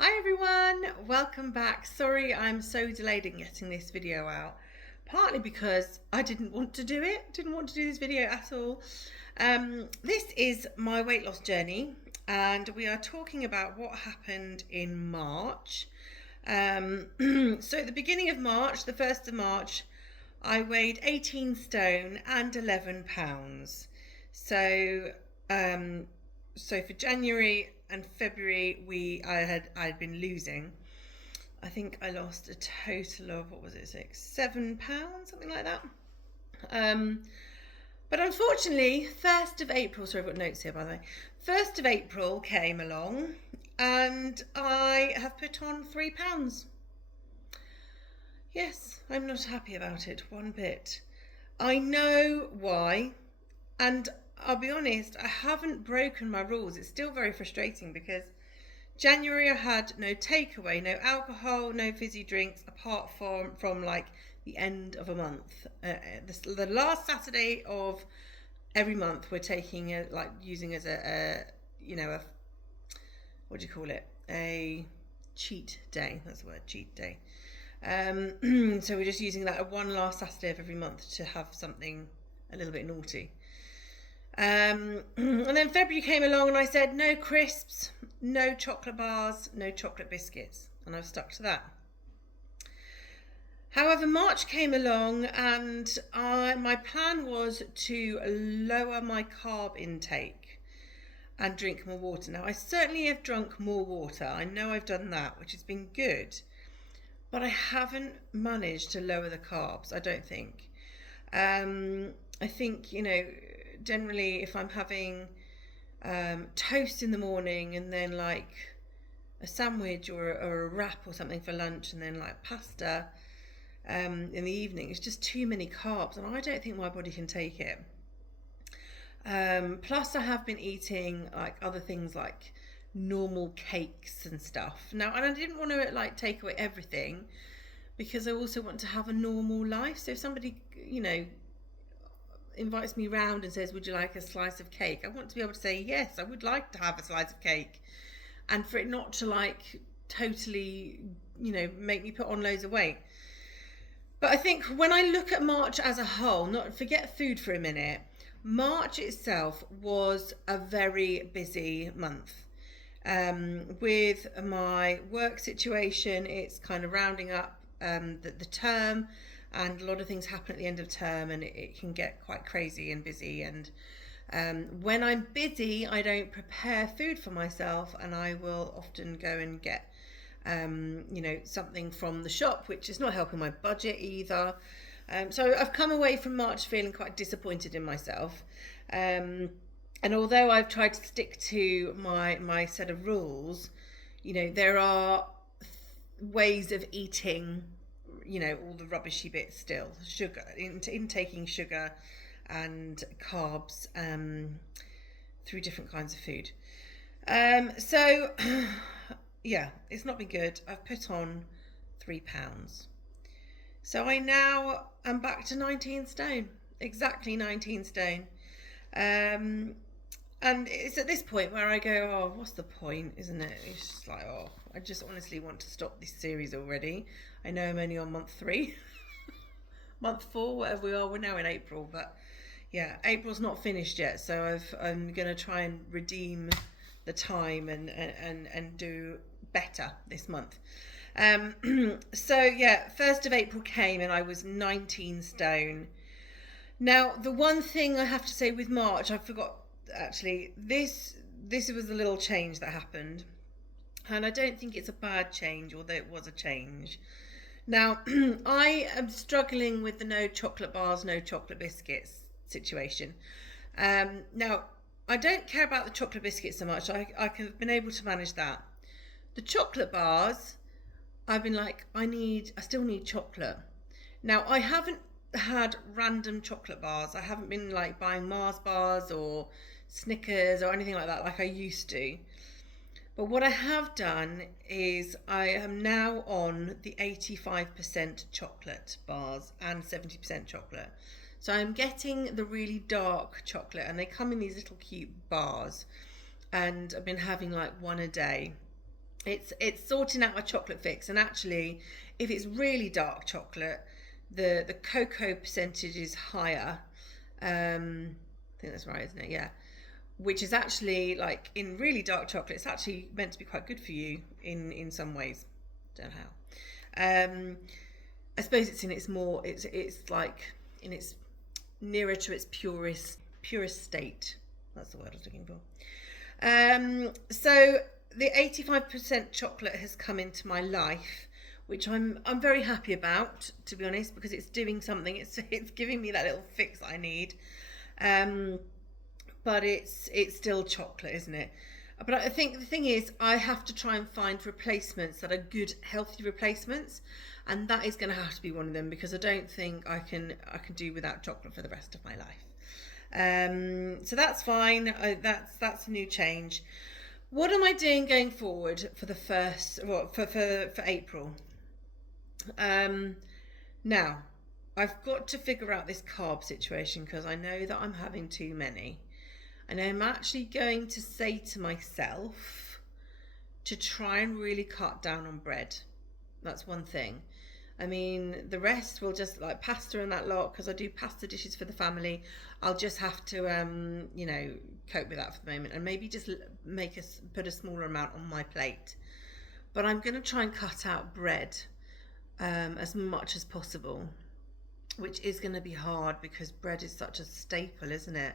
Hi everyone, welcome back. Sorry I'm so delayed in getting this video out. Partly because I didn't want to do it, didn't want to do this video at all. This is my weight loss journey and we are talking about what happened in March. So at the beginning of March, the 1st of March, I weighed 18 stone and 11 pounds. So so for January and February I had been losing. I think I lost a total of, what was it, 7 pounds, something like that. Um, but unfortunately, 1st of April, sorry, I've got notes here by the way. 1st of April came along and I have put on 3 pounds. Yes, I'm not happy about it one bit. I know why, and I'll be honest, I haven't broken my rules. It's still very frustrating because January I had no takeaway, no alcohol, no fizzy drinks, apart from like the end of a month. The last Saturday of every month we're taking using as a what do you call it? A cheat day. That's the word, cheat day. So we're just using that one last Saturday of every month to have something a little bit naughty. And then February came along and I said no crisps, no chocolate bars, no chocolate biscuits, and I've stuck to that. However, March came along and my plan was to lower my carb intake and drink more water. Now, I certainly have drunk more water. I know I've done that, which has been good, but I haven't managed to lower the carbs, I don't think. I think, generally if I'm having toast in the morning and then like a sandwich or a wrap or something for lunch and then like pasta in the evening, it's just too many carbs and I don't think my body can take it. Plus I have been eating like other things like normal cakes and stuff now, and I didn't want to like take away everything because I also want to have a normal life. So if somebody invites me round and says, would you like a slice of cake? I want to be able to say, yes, I would like to have a slice of cake. And for it not to like totally, make me put on loads of weight. But I think when I look at March as a whole, not forget food for a minute, March itself was a very busy month. With my work situation, it's kind of rounding up the term, and a lot of things happen at the end of term, and it can get quite crazy and busy. And when I'm busy, I don't prepare food for myself, and I will often go and get something from the shop, which is not helping my budget either. So I've come away from March feeling quite disappointed in myself. And although I've tried to stick to my set of rules, there are ways of eating, all the rubbishy bits still. Sugar, intaking sugar and carbs through different kinds of food. So, yeah, it's not been good. I've put on 3 pounds. So I now am back to 19 stone, exactly 19 stone. And it's at this point where I go, oh, what's the point, isn't it? It's just like, oh, I just honestly want to stop this series already. I know I'm only on month 3, month 4, whatever we are. We're now in April, but yeah, April's not finished yet. So I'm going to try and redeem the time and do better this month. So yeah, 1st of April came and I was 19 stone. Now, the one thing I have to say with March, I forgot actually, this was a little change that happened. And I don't think it's a bad change, although it was a change. Now, I am struggling with the no chocolate bars, no chocolate biscuits situation. Now, I don't care about the chocolate biscuits so much. I've been able to manage that. The chocolate bars, I've been like, I still need chocolate. Now, I haven't had random chocolate bars. I haven't been like buying Mars bars or Snickers or anything like that like I used to. But what I have done is I am now on the 85% chocolate bars and 70% chocolate. So I'm getting the really dark chocolate and they come in these little cute bars, and I've been having like one a day. It's sorting out my chocolate fix, and actually, if it's really dark chocolate, the cocoa percentage is higher. I think that's right, isn't it? Yeah. Which is actually, like, in really dark chocolate, it's actually meant to be quite good for you in some ways. Don't know how. I suppose it's in its more it's like in its nearer to its purest state. That's the word I was looking for. So the 85% chocolate has come into my life, which I'm very happy about, to be honest, because it's doing something. It's giving me that little fix that I need. But it's still chocolate, isn't it? But I think the thing is, I have to try and find replacements that are good, healthy replacements, and that is going to have to be one of them, because I don't think I can do without chocolate for the rest of my life. So that's fine. That's a new change. What am I doing going forward for the first, well, for April? Now, I've got to figure out this carb situation, because I know that I'm having too many. And I'm actually going to say to myself to try and really cut down on bread. That's one thing. I mean, the rest will just, like pasta and that lot, because I do pasta dishes for the family. I'll just have to, cope with that for the moment, and maybe just put a smaller amount on my plate. But I'm going to try and cut out bread as much as possible, which is going to be hard because bread is such a staple, isn't it?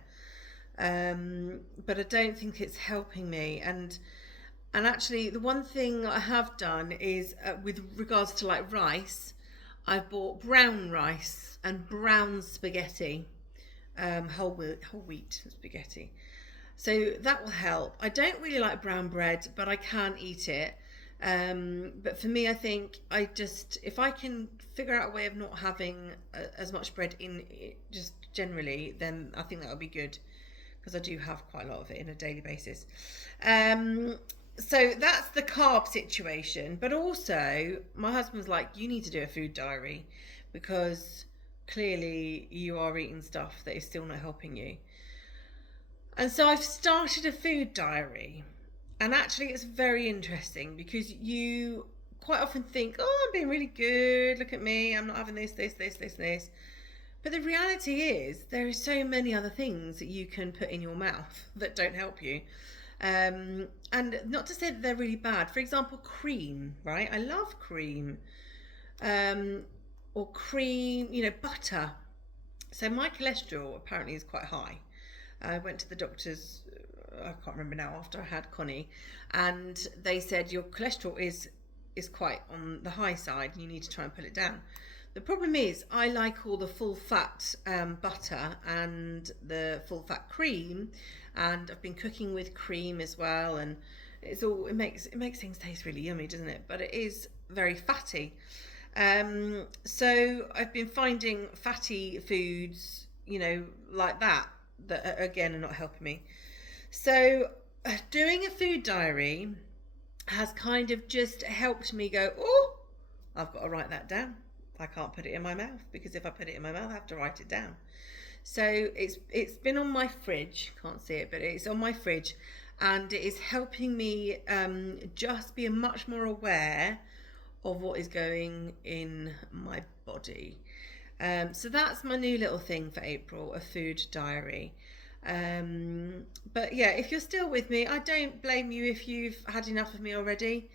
But I don't think it's helping me. And actually, the one thing I have done is, with regards to like rice, I've bought brown rice and brown spaghetti, whole wheat spaghetti. So that will help. I don't really like brown bread, but I can eat it. But for me, I think if I can figure out a way of not having as much bread in it, just generally, then I think that would be good, because I do have quite a lot of it on a daily basis. So that's the carb situation. But also, my husband's like, you need to do a food diary, because clearly you are eating stuff that is still not helping you. And so I've started a food diary. And actually, it's very interesting, because you quite often think, oh, I'm being really good. Look at me. I'm not having this. But the reality is, there are so many other things that you can put in your mouth that don't help you. And not to say that they're really bad. For example, cream, right? I love cream. Or cream, butter. So my cholesterol apparently is quite high. I went to the doctor's, I can't remember now, after I had Connie, and they said your cholesterol is quite on the high side and you need to try and pull it down. The problem is, I like all the full fat butter and the full fat cream, and I've been cooking with cream as well, and it makes things taste really yummy, doesn't it? But it is very fatty. So I've been finding fatty foods, like that again are not helping me. So doing a food diary has kind of just helped me go, oh, I've got to write that down. I can't put it in my mouth, because if I put it in my mouth, I have to write it down. So it's been on my fridge. Can't see it, but it's on my fridge, and it is helping me just be much more aware of what is going in my body. So that's my new little thing for April, a food diary. But yeah, if you're still with me, I don't blame you if you've had enough of me already.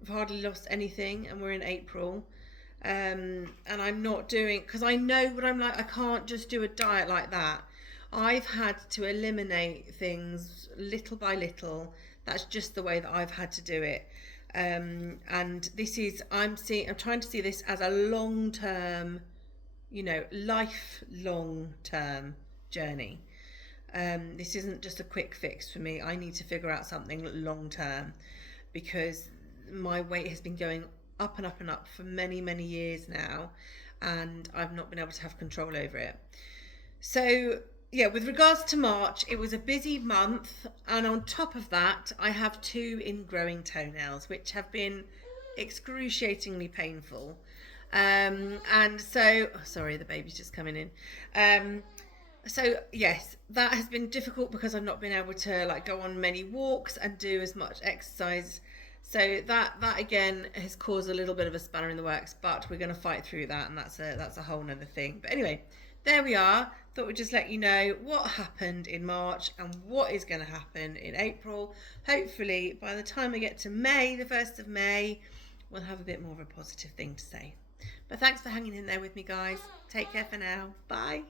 I've hardly lost anything, and we're in April. And I'm not doing, because I know what I'm like. I can't just do a diet like that. I've had to eliminate things little by little. That's just the way that I've had to do it. And I'm trying to see this as a long-term, lifelong term journey. This isn't just a quick fix for me. I need to figure out something long-term, because my weight has been going up and up and up for many, many years now, and I've not been able to have control over it. So yeah, with regards to March, it was a busy month, and on top of that, I have 2 ingrowing toenails, which have been excruciatingly painful. And so, sorry, the baby's just coming in. So yes, that has been difficult because I've not been able to like go on many walks and do as much exercise. So that again has caused a little bit of a spanner in the works, but we're going to fight through that, and that's a whole nother thing. But anyway, there we are. Thought we'd just let you know what happened in March and what is going to happen in April. Hopefully, by the time we get to May, the 1st of May, we'll have a bit more of a positive thing to say. But thanks for hanging in there with me, guys. Take care for now. Bye.